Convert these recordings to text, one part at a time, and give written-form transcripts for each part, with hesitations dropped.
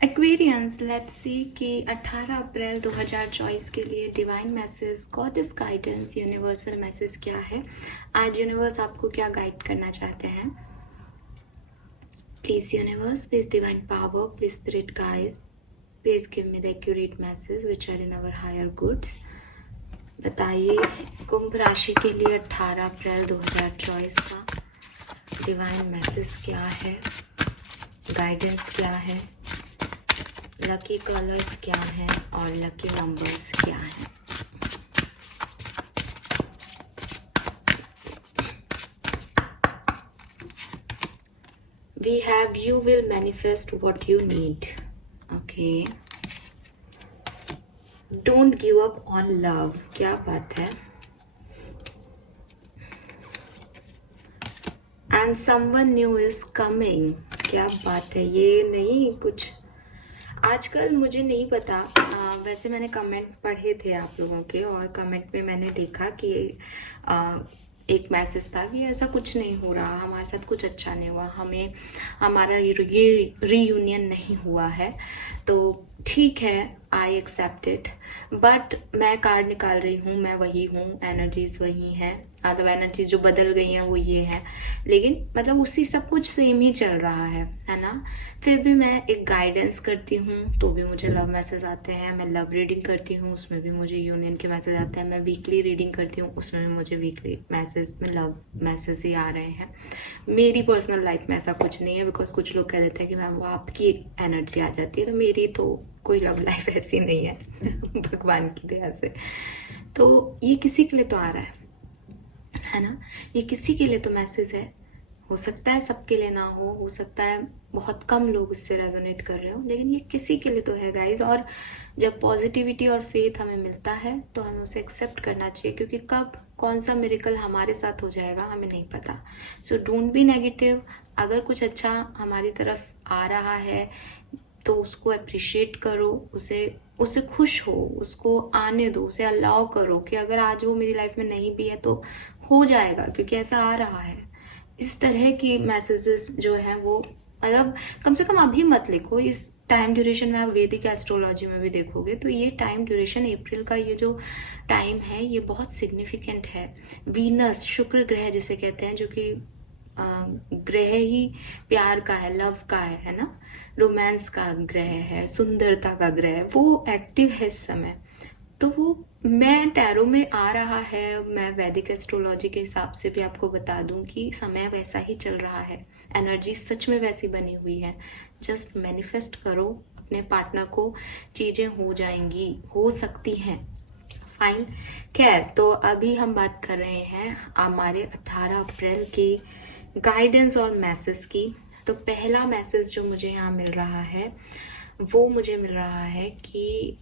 Aquarians, let's see कि 18 अप्रैल 2024 के लिए divine message, goddess guidance, universal message क्या है। आज यूनिवर्स आपको क्या गाइड करना चाहते हैं। Please universe, please divine power, please spirit guides, please give me the accurate message which are in our higher goods. बताइए कुंभ राशि के लिए 18 अप्रैल 2024 का डिवाइन मैसेज क्या है, गाइडेंस क्या है, लकी कलर्स क्या हैं और लकी नंबर्स क्या हैं। We have you will manifest what you need. Okay. Don't give up on love. क्या बात है। And someone new is coming. क्या बात है। ये नहीं कुछ आजकल मुझे नहीं पता, वैसे मैंने कमेंट पढ़े थे आप लोगों के और कमेंट में मैंने देखा कि एक मैसेज था कि ऐसा कुछ नहीं हो रहा, हमारे साथ कुछ अच्छा नहीं हुआ, हमें हमारा ये रीयूनियन नहीं हुआ है। तो ठीक है, आई एक्सेप्ट इट, बट मैं कार्ड निकाल रही हूँ, मैं वही हूँ, एनर्जीज वही हैं, मतलब एनर्जीज जो बदल गई हैं वो ये है, लेकिन मतलब उसी सब कुछ सेम ही चल रहा है ना। फिर भी मैं एक गाइडेंस करती हूँ तो भी मुझे लव मैसेज आते हैं, मैं लव रीडिंग करती हूँ उसमें भी मुझे यूनियन के मैसेज आते हैं, मैं वीकली रीडिंग करती हूँ उसमें भी मुझे वीकली मैसेज में लव मैसेज ही आ रहे हैं। मेरी पर्सनल लाइफ में ऐसा कुछ नहीं है, बिकॉज कुछ लोग कह देते हैं कि मैम वो आपकी एनर्जी आ जाती है, तो मेरी तो कोई लव लाइफ ऐसी नहीं है भगवान की दया से। तो ये किसी के लिए तो आ रहा है ना, ये किसी के लिए तो मैसेज है। हो सकता है सबके लिए ना हो सकता है बहुत कम लोग इससे रेजोनेट कर रहे हो, लेकिन ये किसी के लिए तो है गाइज। और जब पॉजिटिविटी और फेथ हमें मिलता है तो हमें उसे एक्सेप्ट करना चाहिए, क्योंकि कब कौन सा मिरेकल हमारे साथ हो जाएगा हमें नहीं पता। So don't be negative. अगर कुछ अच्छा हमारी तरफ आ रहा है तो उसको अप्रिशिएट करो, उससे खुश हो, उसको आने दो, उसे अलाउ करो कि अगर आज वो मेरी लाइफ में नहीं भी है तो हो जाएगा, क्योंकि ऐसा आ रहा है। इस तरह की मैसेजेस जो हैं वो मतलब कम से कम अभी मत लिखो, इस टाइम ड्यूरेशन में आप वैदिक एस्ट्रोलॉजी में भी देखोगे तो ये टाइम ड्यूरेशन अप्रैल का ये जो टाइम है ये बहुत सिग्निफिकेंट है। वीनस, शुक्र ग्रह जिसे कहते हैं, जो कि ग्रह ही प्यार का है, लव का है ना, रोमांस का ग्रह है, सुंदरता का ग्रह है, वो एक्टिव है इस समय। तो वो मैं टैरो में आ रहा है, मैं वैदिक एस्ट्रोलॉजी के हिसाब से भी आपको बता दूं कि समय वैसा ही चल रहा है, एनर्जी सच में वैसी बनी हुई है। जस्ट मैनिफेस्ट करो अपने पार्टनर को, चीज़ें हो जाएंगी, हो सकती हैं। फाइन, खैर तो अभी हम बात कर रहे हैं हमारे 18 अप्रैल के गाइडेंस और मैसेज की। तो पहला मैसेज जो मुझे यहाँ मिल रहा है वो मुझे मिल रहा है कि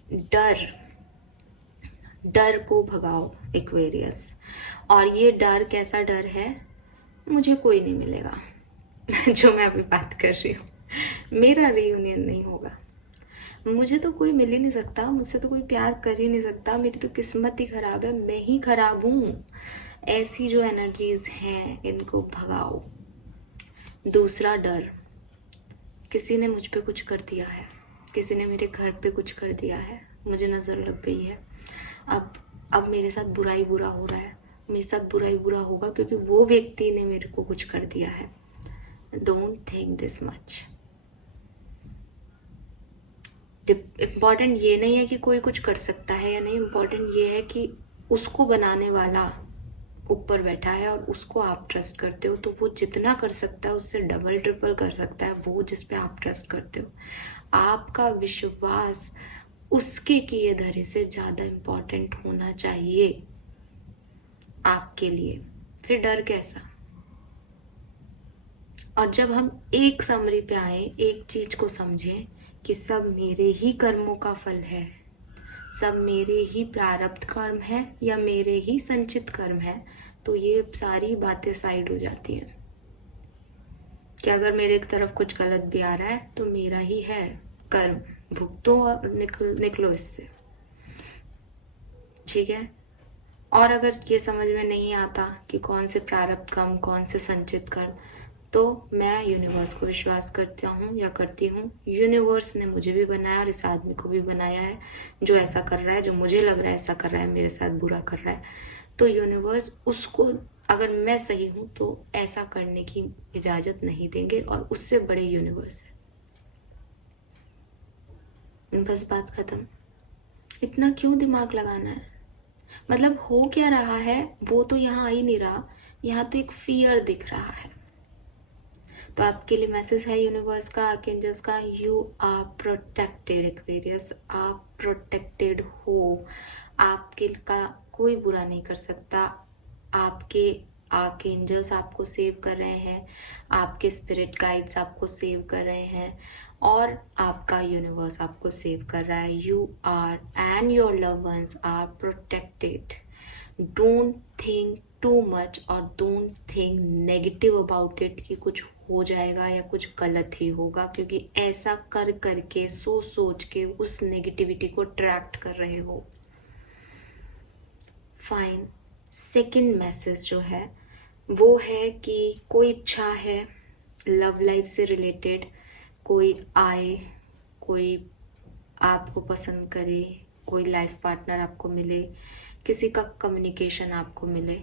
डर को भगाओ एक्वेरियस। और ये डर कैसा डर है, मुझे कोई नहीं मिलेगा जो मैं अभी बात कर रही हूँ, मेरा रियूनियन नहीं होगा, मुझे तो कोई मिल ही नहीं सकता, मुझसे तो कोई प्यार कर ही नहीं सकता, मेरी तो किस्मत ही खराब है, मैं ही खराब हूँ। ऐसी जो एनर्जीज हैं इनको भगाओ। दूसरा डर, किसी ने मुझ पे कुछ कर दिया है, किसी ने मेरे घर पे कुछ कर दिया है, मुझे नज़र लग गई है, अब मेरे साथ बुराई बुरा हो रहा है, मेरे साथ बुराई बुरा होगा क्योंकि वो व्यक्ति ने मेरे को कुछ कर दिया है। Don't think this much. Important ये नहीं है कि कोई कुछ कर सकता है या नहीं, इम्पॉर्टेंट ये है कि उसको बनाने वाला ऊपर बैठा है और उसको आप ट्रस्ट करते हो, तो वो जितना कर सकता है उससे डबल ट्रिपल कर सकता है, वो जिस पे आप ट्रस्ट करते हो। आपका विश्वास उसके किए धरे से ज़्यादा इम्पॉर्टेंट होना चाहिए आपके लिए, फिर डर कैसा। और जब हम एक समरी पे आए, एक चीज को समझें कि सब मेरे ही कर्मों का फल है, सब मेरे ही प्रारब्ध कर्म है या मेरे ही संचित कर्म है, तो ये सारी बातें साइड हो जाती हैं कि अगर मेरे तरफ कुछ गलत भी आ रहा है तो मेरा ही है कर्म, भुगतो और निकलो इससे, ठीक है। और अगर ये समझ में नहीं आता कि कौन से प्रारब्ध कर्म, कौन से संचित कर्म, तो मैं यूनिवर्स को विश्वास करता हूँ या करती हूँ। यूनिवर्स ने मुझे भी बनाया और इस आदमी को भी बनाया है जो ऐसा कर रहा है, जो मुझे लग रहा है ऐसा कर रहा है, मेरे साथ बुरा कर रहा है। तो यूनिवर्स उसको, अगर मैं सही हूँ तो ऐसा करने की इजाज़त नहीं देंगे, और उससे बड़े यूनिवर्स है। बस बात खत्म। इतना क्यों दिमाग लगाना है? मतलब हो क्या रहा है वो तो यहाँ आ ही नहीं रहा, यहाँ तो एक फियर दिख रहा है। तो आपके लिए मैसेज है यूनिवर्स का, आर्कएंजल्स का, यू आर प्रोटेक्टेड एक्वेरियस, आप प्रोटेक्टेड हो। आपके का कोई बुरा नहीं कर सकता। आपके आर्कएंजल्स आपको सेव कर रहे हैं, आपके स्पिरिट गाइड्स आपको सेव कर रहे हैं, और आपका यूनिवर्स आपको सेव कर रहा है। You are and your love ones are protected. Don't think too much और don't think negative about it कि कुछ हो जाएगा या कुछ गलत ही होगा, क्योंकि ऐसा कर करके सोच सोच के उस नेगेटिविटी को अट्रैक्ट कर रहे हो। फाइन। सेकंड मैसेज जो है वो है कि कोई इच्छा है लव लाइफ से रिलेटेड, कोई आए, कोई आपको पसंद करे, कोई लाइफ पार्टनर आपको मिले, किसी का कम्युनिकेशन आपको मिले।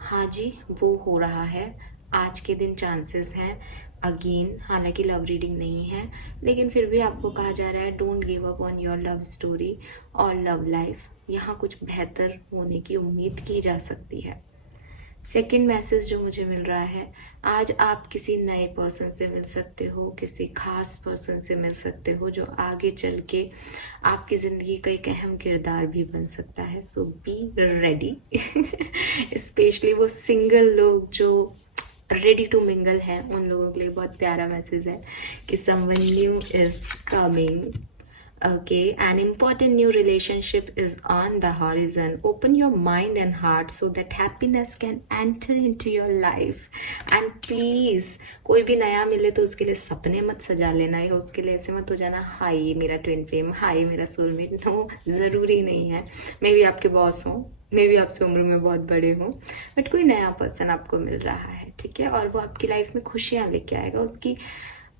हाँ जी, वो हो रहा है। आज के दिन चांसेस हैं अगेन, हालांकि लव रीडिंग नहीं है, लेकिन फिर भी आपको कहा जा रहा है don't give up on your love story और लव लाइफ। यहाँ कुछ बेहतर होने की उम्मीद की जा सकती है। सेकंड मैसेज जो मुझे मिल रहा है, आज आप किसी नए पर्सन से मिल सकते हो, किसी खास पर्सन से मिल सकते हो जो आगे चल के आपकी ज़िंदगी का एक अहम किरदार भी बन सकता है। सो बी रेडी। स्पेशली वो सिंगल लोग जो रेडी टू मिंगल हैं, उन लोगों के लिए बहुत प्यारा मैसेज है कि someone new is coming. Okay, an important new relationship is on the horizon. Open your mind and heart so that happiness can enter into your life. And please, कोई भी नया मिले तो उसके लिए सपने मत सजा लेना है, उसके लिए ऐसे मत हो जाना हाय ये मेरा ट्विन फ्लेम, हाय ये मेरा सोलमेट। नो, ज़रूरी नहीं है। मे भी आपके बॉस हों, मे भी आपसे उम्र में बहुत बड़े हों, बट कोई नया पर्सन आपको मिल रहा है, ठीक है, और वो आपकी लाइफ में खुशियाँ लेके आएगा।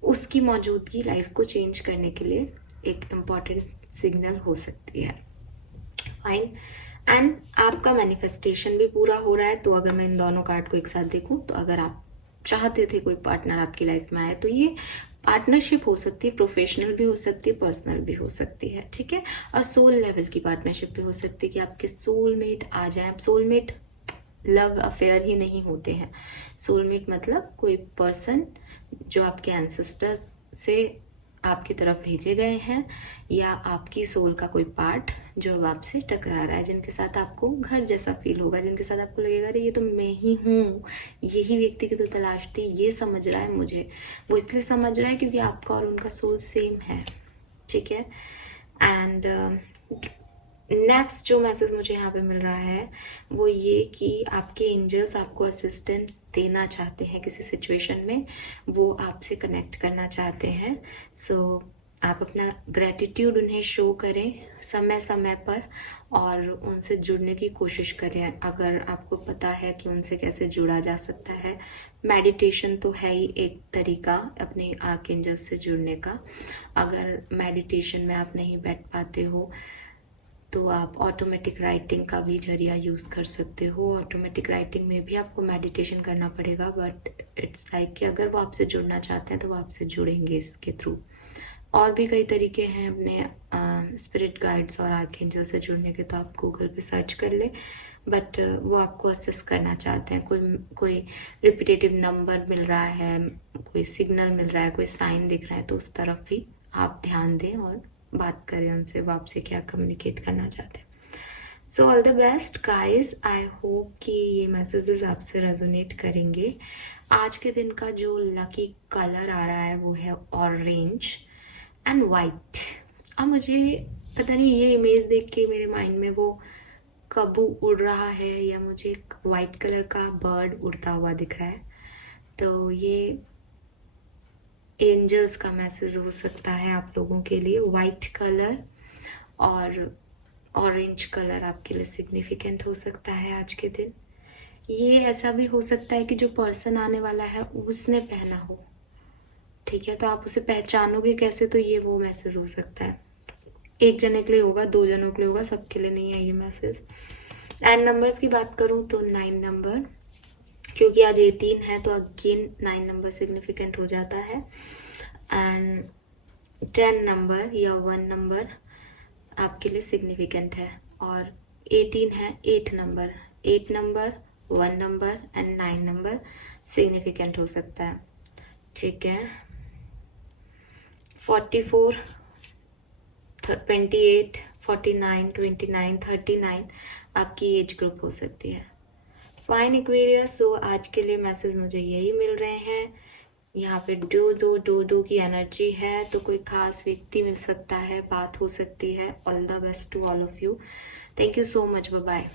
उसकी मौजूदगी लाइफ को चेंज करने के लिए एक इम्पॉर्टेंट सिग्नल हो सकती है। फाइन। एंड आपका मैनिफेस्टेशन भी पूरा हो रहा है। तो अगर मैं इन दोनों कार्ड को एक साथ देखूं, तो अगर आप चाहते थे कोई पार्टनर आपकी लाइफ में आए, तो ये पार्टनरशिप हो सकती है, प्रोफेशनल भी हो सकती है, पर्सनल भी हो सकती है, ठीक है, और सोल लेवल की पार्टनरशिप भी हो सकती है कि आपके सोलमेट आ जाए। सोलमेट लव अफेयर ही नहीं होते हैं। सोलमेट मतलब कोई पर्सन जो आपके एंसेस्टर्स से आपकी तरफ भेजे गए हैं, या आपकी सोल का कोई पार्ट जो अब आपसे टकरा रहा है, जिनके साथ आपको घर जैसा फील होगा, जिनके साथ आपको लगेगा अरे ये तो मैं ही हूँ, यही व्यक्ति की तो तलाश थी, ये समझ रहा है मुझे। वो इसलिए समझ रहा है क्योंकि आपका और उनका सोल सेम है, ठीक है। एंड नेक्स्ट जो मैसेज मुझे यहाँ पे मिल रहा है वो ये कि आपके एंजल्स आपको असिस्टेंस देना चाहते हैं किसी सिचुएशन में, वो आपसे कनेक्ट करना चाहते हैं। सो आप अपना ग्रेटिट्यूड उन्हें शो करें समय समय पर, और उनसे जुड़ने की कोशिश करें अगर आपको पता है कि उनसे कैसे जुड़ा जा सकता है। मेडिटेशन तो है ही एक तरीका अपने आर्कएंजल्स से जुड़ने का। अगर मेडिटेशन में आप नहीं बैठ पाते हो तो आप ऑटोमेटिक राइटिंग का भी जरिया यूज़ कर सकते हो। ऑटोमेटिक राइटिंग में भी आपको मेडिटेशन करना पड़ेगा, बट इट्स लाइक कि अगर वो आपसे जुड़ना चाहते हैं तो वो आपसे जुड़ेंगे इसके थ्रू। और भी कई तरीके हैं अपने स्पिरिट गाइड्स और आर्कएंजल से जुड़ने के, तो आप गूगल पे सर्च कर ले, बट वो आपको असिस्ट करना चाहते हैं। कोई रिपीटेटिव नंबर मिल रहा है, कोई सिग्नल मिल रहा है, कोई साइन दिख रहा है, तो उस तरफ भी आप ध्यान दें और बात करें उनसे, वो आपसे क्या कम्युनिकेट करना चाहते हैं। So all the best guys, I hope कि ये मैसेजेस आपसे रेजोनेट करेंगे। आज के दिन का जो लकी कलर आ रहा है वो है ऑरेंज एंड वाइट। अब मुझे पता नहीं ये इमेज देख के मेरे माइंड में वो कबू उड़ रहा है या मुझे एक वाइट कलर का बर्ड उड़ता हुआ दिख रहा है, तो ये एंजल्स का मैसेज हो सकता है आप लोगों के लिए। वाइट कलर और ऑरेंज कलर आपके लिए सिग्निफिकेंट हो सकता है आज के दिन। ये ऐसा भी हो सकता है कि जो पर्सन आने वाला है उसने पहना हो, ठीक है, तो आप उसे पहचानोगे कैसे, तो ये वो मैसेज हो सकता है। एक जने के लिए होगा, 2 जनों के लिए होगा, सबके लिए नहीं है ये मैसेज। एंड नंबर्स की बात करूँ तो 9 नंबर, क्योंकि आज 18 है तो अगेन 9 नंबर सिग्निफिकेंट हो जाता है। एंड 10 नंबर या 1 नंबर आपके लिए सिग्निफिकेंट है, और 18 है 8 number, 8 number, 1 number and 9 number significant हो सकता है, ठीक है। 44, 28, 49, 29, 39 आपकी एज ग्रुप हो सकती है। फाइन एक्वेरियस, सो आज के लिए मैसेज मुझे यही मिल रहे हैं। यहाँ पे दो की एनर्जी है, तो कोई खास व्यक्ति मिल सकता है, बात हो सकती है। All the best to all of you. Thank you so much, bye bye.